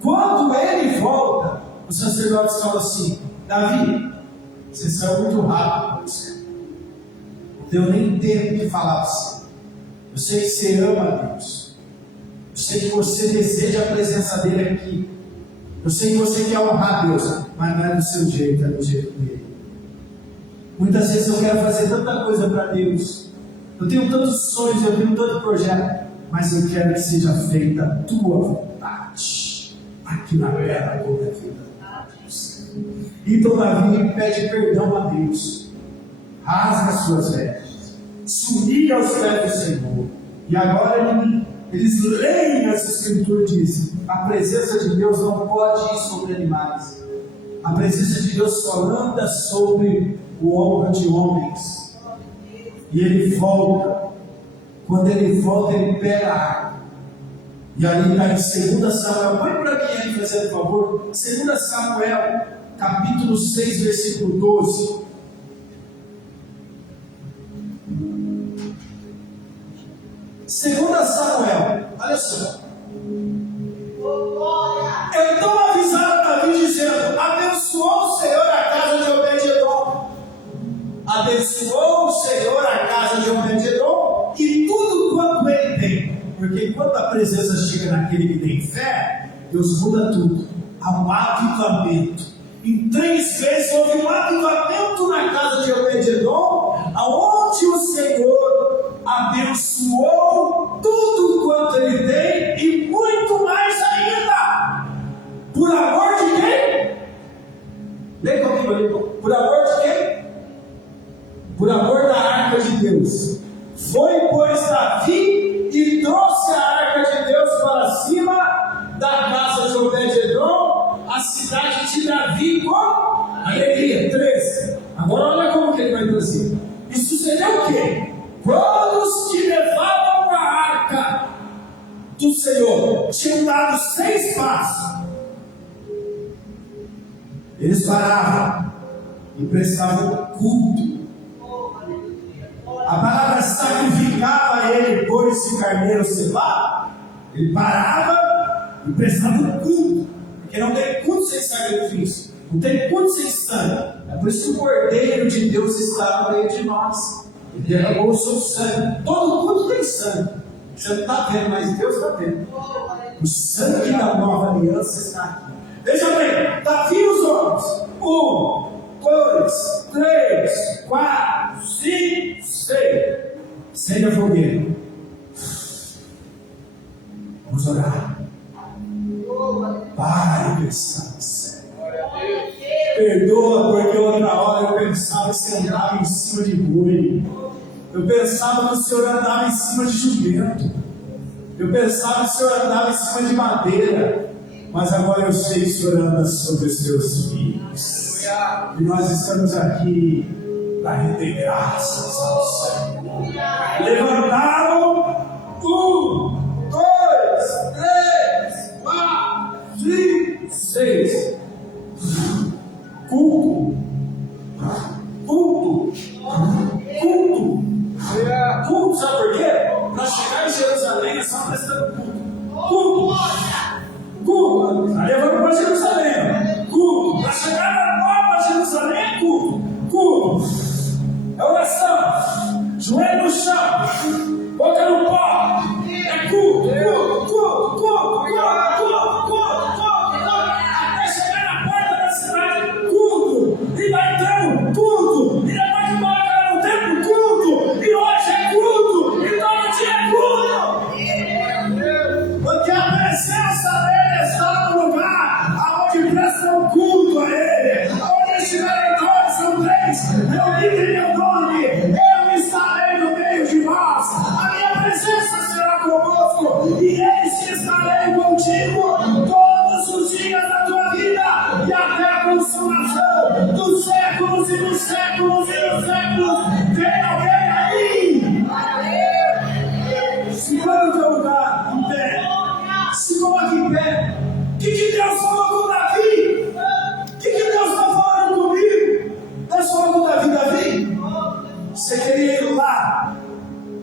Quando ele volta, os sacerdotes falam assim: Davi, você saiu muito rápido, não deu nem tempo de falar para você. Eu sei que você ama a Deus. Eu sei que você deseja a presença dele aqui. Eu sei que você quer honrar Deus, mas não é do seu jeito, é do jeito dele. Muitas vezes eu quero fazer tanta coisa para Deus. Eu tenho tantos sonhos, eu tenho tanto projeto, mas eu quero que seja feita a tua vontade, aqui na terra como é feita a Deus. Então Davi pede perdão a Deus, rasga as suas vestes, se humilha aos pés do Senhor. E agora eles leem as Escrituras e dizem: a presença de Deus não pode ir sobre animais. A presença de Deus só anda sobre o ombro de homens. E ele volta. Quando ele volta, ele pega a arca. E ali está em 2 Samuel. Põe para mim aí, fazendo favor. 2 Samuel, capítulo 6, versículo 12. Segunda Samuel, olha só. Então avisaram Davi dizendo: abençoou o Senhor a casa de Obed-edom. Abençoou o Senhor a casa de Obed-edom e tudo quanto ele tem. Porque quando a presença chega naquele que tem fé, Deus muda tudo. Há um avivamento. Em 3 vezes houve um avivamento na casa de Obed-edom, aonde o Senhor abençoou tudo quanto ele tem e muito mais ainda. Por amor de quem? Lê comigo ali. Por amor de quem? Por amor da arca de Deus. Foi, pois, Davi e trouxe a arca de Deus para cima da casa de Obed-edom, a cidade de Davi, com alegria. 13. Agora olha como que ele vai trazer. E sucedeu o quê? Quando os que levavam a arca do Senhor tinham dado 6 passos, Eles paravam e prestavam culto. A palavra sacrificava ele por esse carneiro cevado. Ele parava e prestava culto. Porque não tem culto sem sacrifício. Não tem culto sem sangue. É por isso que o Cordeiro de Deus está no meio de nós. Ele derramou o seu sangue. Todo culto tem sangue. Você não está vendo, mas Deus está vendo. O sangue da nova aliança está aqui. Veja bem, Davi e os homens. 1, 2, 3, 4, 5, 6. Acende a fogueira. Vamos orar. Pai que está no céu. Perdoa porque outra hora eu pensava que você andava em cima de boi. Eu pensava que o Senhor andava em cima de jumento. Eu pensava que o Senhor andava em cima de madeira. Mas agora eu sei que o Senhor anda sobre os seus filhos. E nós estamos aqui para render graças ao Senhor. Levantaram 1, 2, 3, 4, 5, 6. Culto. Culto. Culto. Culto, sabe por quê? Para chegar em Jerusalém é só prestando culto. Culto. Culto. Aí vamos para Jerusalém. Culto. Para chegar na nova Jerusalém é culto. Culto. É oração. Joelho no chão. Boca no pó. É culto. Culto. Culto. Culto. Culto. Culto. Até chegar na porta da cidade. Culto. E vai entrando. Culto. E depois de embora no templo. Culto. E hoje é culto. E todo dia é culto. Porque a presença dele está no lugar onde prestam culto a ele. Onde estiverem 2 ou 3, reunidos em meu nome, eu estarei no meio de nós. A minha presença será conosco e eis que estarei contigo todos os dias da tua vida e até a consumação dos séculos e dos séculos e dos séculos. Tem alguém aí? Segura o teu lugar em pé. Se coloque em pé. O que Deus falou com Davi? O que Deus está falando comigo? Deus falou com Davi. Você queria ir lá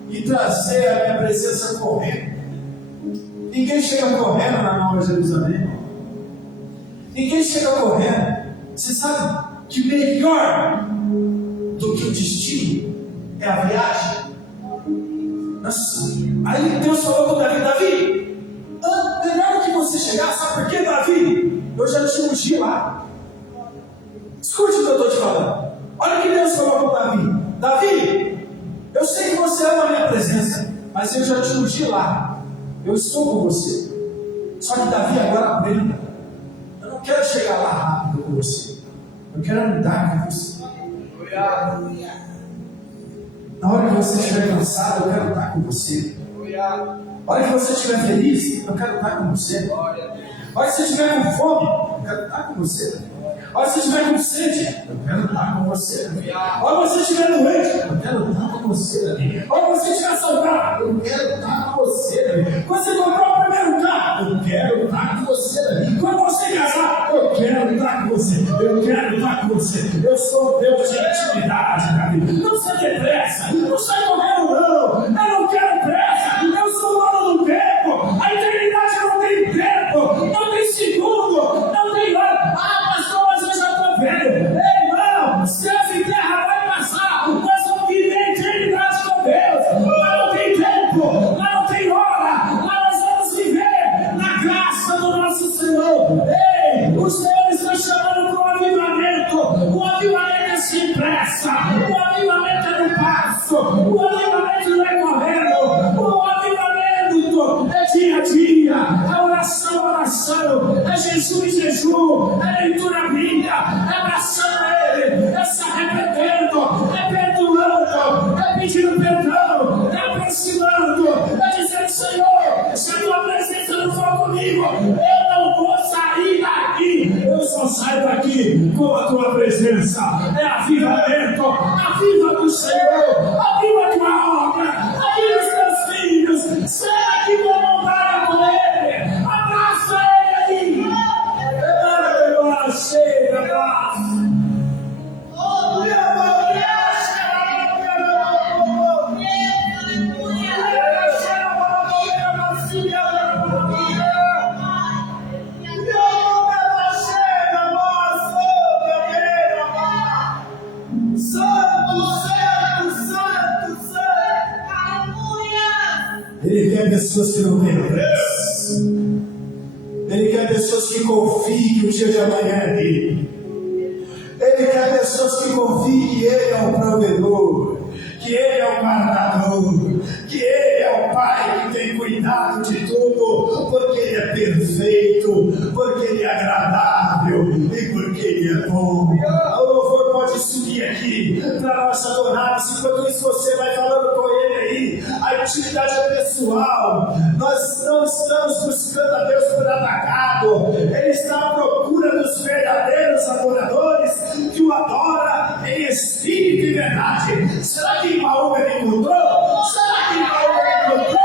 e trazer a minha presença correndo. Ninguém chega correndo na Nova Jerusalém. Ninguém chega correndo. Você sabe que melhor do que o destino é a viagem? Nossa. Aí Deus falou com Davi, melhor que você chegar, sabe por quê, Davi? Eu já te ungi lá. Escute o que eu estou te falando. Olha o que Deus falou com Davi. Davi, eu sei que você ama a minha presença, mas eu já te ungi lá. Eu estou com você. Só que Davi agora aprenda. Eu não quero chegar lá rápido com você. Eu quero andar com você. Na hora que você estiver cansado, eu quero estar com você. Na hora que você estiver feliz, eu quero estar com você. Na hora que você estiver com fome, eu quero estar com você. Na hora que você estiver com sede, eu quero estar com você. Na hora que você estiver doente, eu quero estar com você. Na hora que você estiver saudável, eu quero estar com você. Quando você comprar o primeiro carro, eu quero estar com você. Quando você casar, eu quero estar com você. Eu quero estar com você. Eu sou um Deus de intimidade, Davi. Não se dê pressa. Não sai correndo, não. Eu não quero pressa. Eu sou o dono do tempo. A eternidade não tem tempo. Não tem segundo. Não tem hora. Ah, pastor, mas eu já estou velho. Ei, irmão, céus e terra vai passar. Nós vamos viver a eternidade com Deus. Lá não tem tempo. Lá não tem hora. Lá nós vamos viver na graça do nosso Senhor. Ei, o Senhor está chamando para o avivamento. O avivamento é sem pressa. O avivamento é no passo. O avivamento não é correndo. O avivamento é dia a dia. É oração, é jejum e jejum. É leitura bíblica. É abraçando Ele. É se arrependendo. É perdoando. É pedindo perdão. É aproximando. É dizendo: Senhor, se a tua presença não for comigo, eu não vou sair daqui. Eu só saio daqui com a tua presença. É avivamento. Aviva do Senhor. Aviva a tua obra. Aviva os teus filhos. Sai daqui com a vontade com Ele. Abraça Ele aí. Chega, Ele quer pessoas que não tenham pressa. Ele quer pessoas que confiem que o dia de amanhã é dele. Ele quer pessoas que confiem que Ele é o provedor, que Ele é o guardador, que Ele é o Pai que tem cuidado de tudo, porque Ele é perfeito, porque Ele é agradável e porque Ele é bom. O louvor pode subir aqui para nós adorarmos. Enquanto isso você vai falando com Ele aí, a intimidade é pessoal. Nós não estamos buscando a Deus por atacado. Ele está à procura dos verdadeiros adoradores que o adora em espírito e verdade. Será que em Baú ele encontrou? Será que em Baú ele encontrou?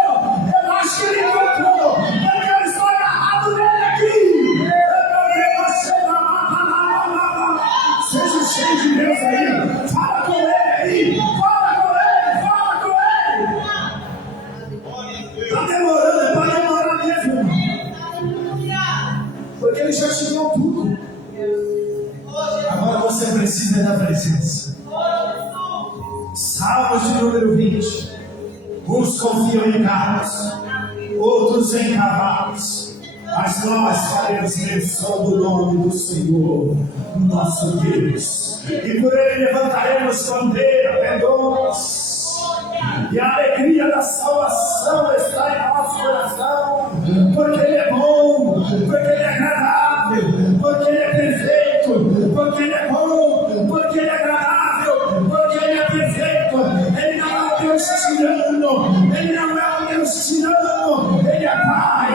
Eu acho que ele encontrou, porque eu estou agarrado nele aqui. Seja cheio de Deus aí. Fala com ele aí. Fala com ele. Está demorando, é para demorar mesmo. Porque ele já te deu tudo. Agora você precisa da presença. Salmos de número 20. Uns confiam em carros, outros em cavalos, mas nós faremos menção do nome do Senhor, nosso Deus, e por Ele levantaremos bandeira, pendões, e a alegria da salvação está em nosso coração, porque Ele é bom, porque Ele é agradável, porque Ele é perfeito, porque Ele é bom, porque Ele é agradável, porque Ele é perfeito. Ele não é um Deus tirano, Ele não é um Deus tirano, Ele é Pai,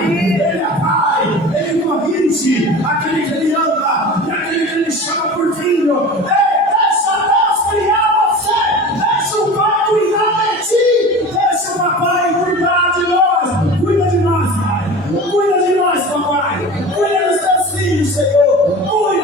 Ele corrige aquele que Ele ama e aquele que Ele chama por filho. Ei, deixa Deus criar você, deixa o Pai cuidar de ti, deixa o Papai cuidar de nós. Cuida de nós, Pai, cuida de nós, Papai, cuida dos teus filhos, Senhor, cuida.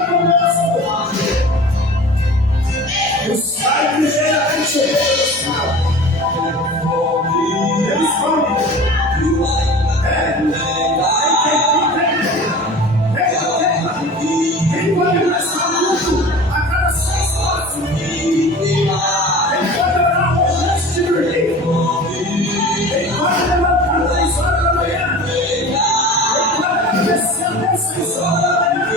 fica conosco. Os pais primeiramente o reino do céu. Eles comem. Quem pode prestar muito a cada 6 horas? Quem pode orar hoje antes de dormir? Quem pode levantar 3 horas da manhã? Quem pode agradecer até 6 horas da manhã?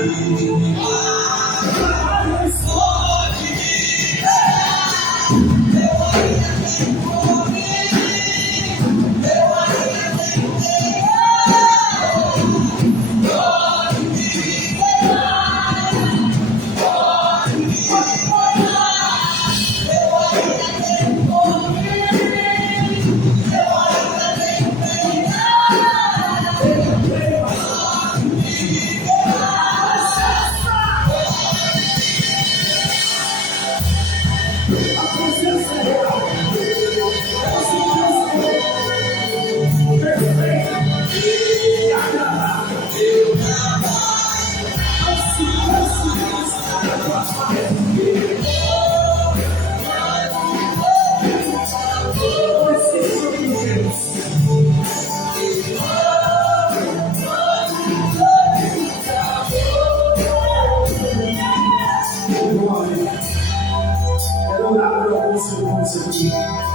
Quero orar por alguns segundos aqui.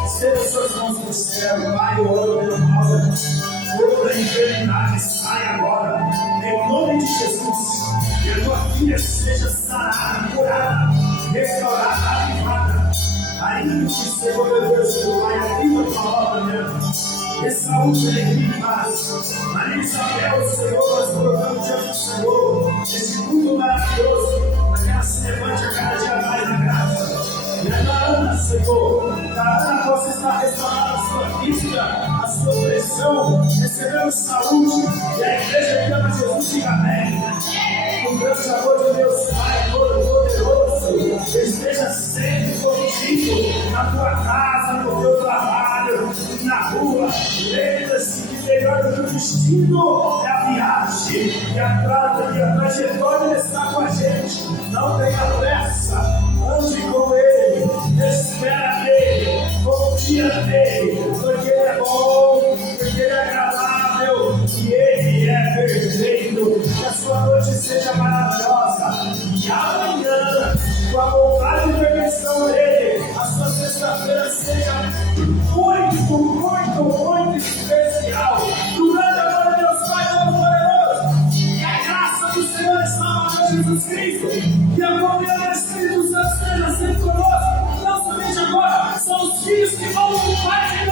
Estenda suas mãos no céu, Pai, eu oro pela palavra. Toda enfermidade sai agora, em nome de Jesus. Que a tua filha seja sarada, curada, restaurada, avivada. Ainda que, Senhor, meu Deus, meu Pai, aviva a tua obra mesmo. Dê saúde, alegria e paz. Maria Isabel, Senhor, nós colocamos diante do Senhor esse mundo maravilhoso, para que ela se levante a cada dia mais na graça. E a Ana, Senhor, a Ana possa estar restaurada a sua física, a sua pressão, recebendo saúde, e a igreja que ama Jesus fica bem. O grande amor de Deus, Pai, Todo-Poderoso, esteja sempre contigo, na tua casa, no teu trabalho, na rua. Lembra-se que melhor do que o destino é a viagem, e a trajetória está com a gente. Não tenha pressa, ande com Ele, espera nele, confia nele, porque Ele é bom, porque Ele é agradável e Ele é perfeito. Que a sua noite seja maravilhosa e amanhã, com a vontade e permissão dele, a sua sexta-feira seja muito especial. Do grande amor de Deus Pai Todo-Poderoso, e a graça do Senhor e Salvador Jesus Cristo, e a comunhão do Espírito Santo esteja sempre conosco, não somente agora, são os filhos que vão com o Pai que